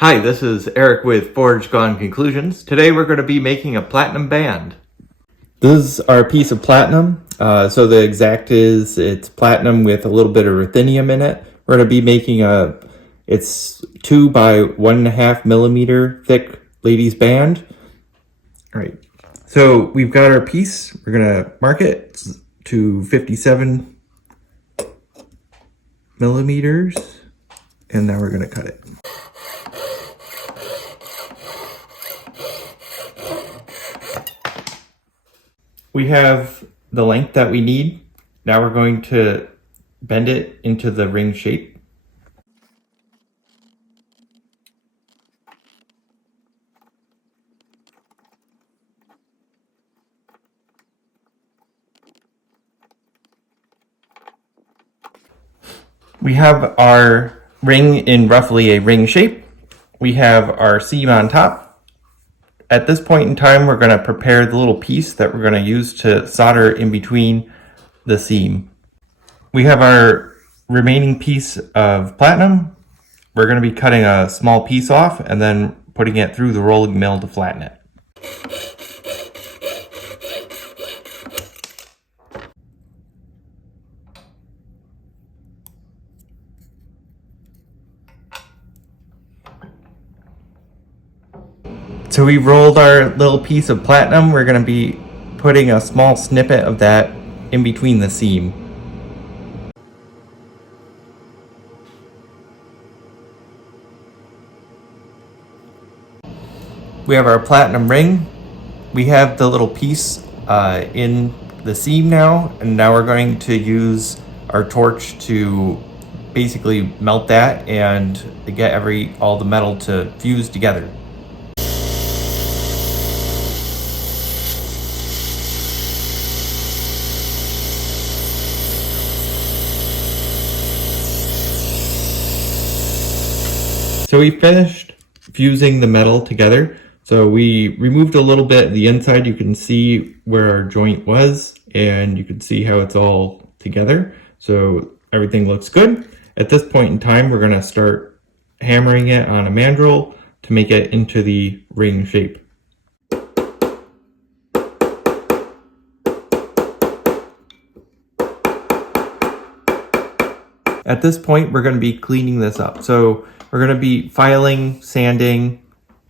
Hi, this is Eric with Forge Gone Conclusions. Today we're going to be making a platinum band. This is our piece of platinum. So the exact is it's platinum with a little bit of ruthenium in it. We're going to be making it's 2 by 1.5 millimeter thick ladies band. All right. So we've got our piece. We're going to mark it to 57 millimeters. And now we're going to cut it. We have the length that we need. Now we're going to bend it into the ring shape. We have our ring in roughly a ring shape. We have our seam on top. At this point in time, we're going to prepare the little piece that we're going to use to solder in between the seam. We have our remaining piece of platinum. We're going to be cutting a small piece off and then putting it through the rolling mill to flatten it. So we rolled our little piece of platinum. We're going to be putting a small snippet of that in between the seam. We have our platinum ring. We have the little piece in the seam now, and now we're going to use our torch to basically melt that and get all the metal to fuse together. So we finished fusing the metal together. So we removed a little bit of the inside. You can see where our joint was, and you can see how it's all together. So everything looks good. At this point in time, we're going to start hammering it on a mandrel to make it into the ring shape. At this point, we're going to be cleaning this up. So we're going to be filing, sanding,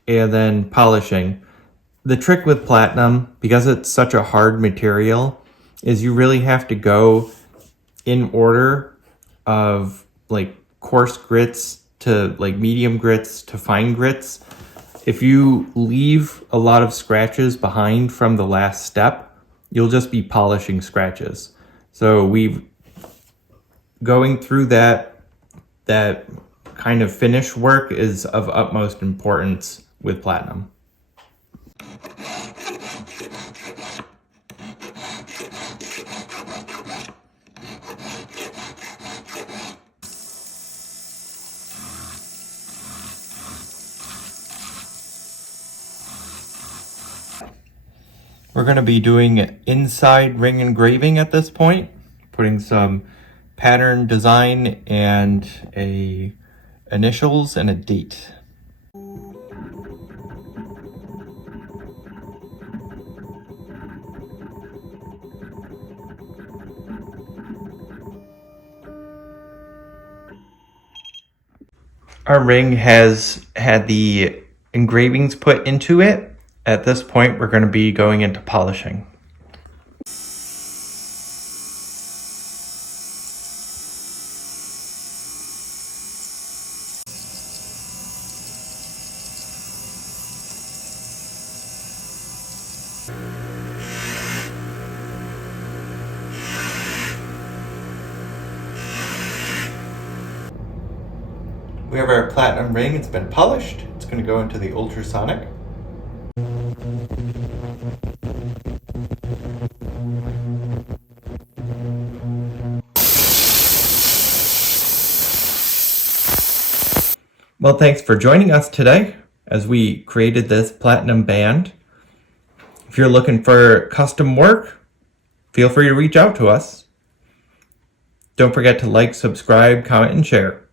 and then polishing. The trick with platinum, because it's such a hard material, is you really have to go in order of like coarse grits to like medium grits to fine grits. If you leave a lot of scratches behind from the last step, you'll just be polishing scratches. So going through that kind of finish work is of utmost importance with platinum. We're going to be doing inside ring engraving at this point, putting some pattern design and initials and a date. Our ring has had the engravings put into it. At this point, we're going to be going into polishing. We have our platinum ring. It's been polished. It's going to go into the ultrasonic. Well, thanks for joining us today as we created this platinum band. If you're looking for custom work, feel free to reach out to us. Don't forget to like, subscribe, comment, and share.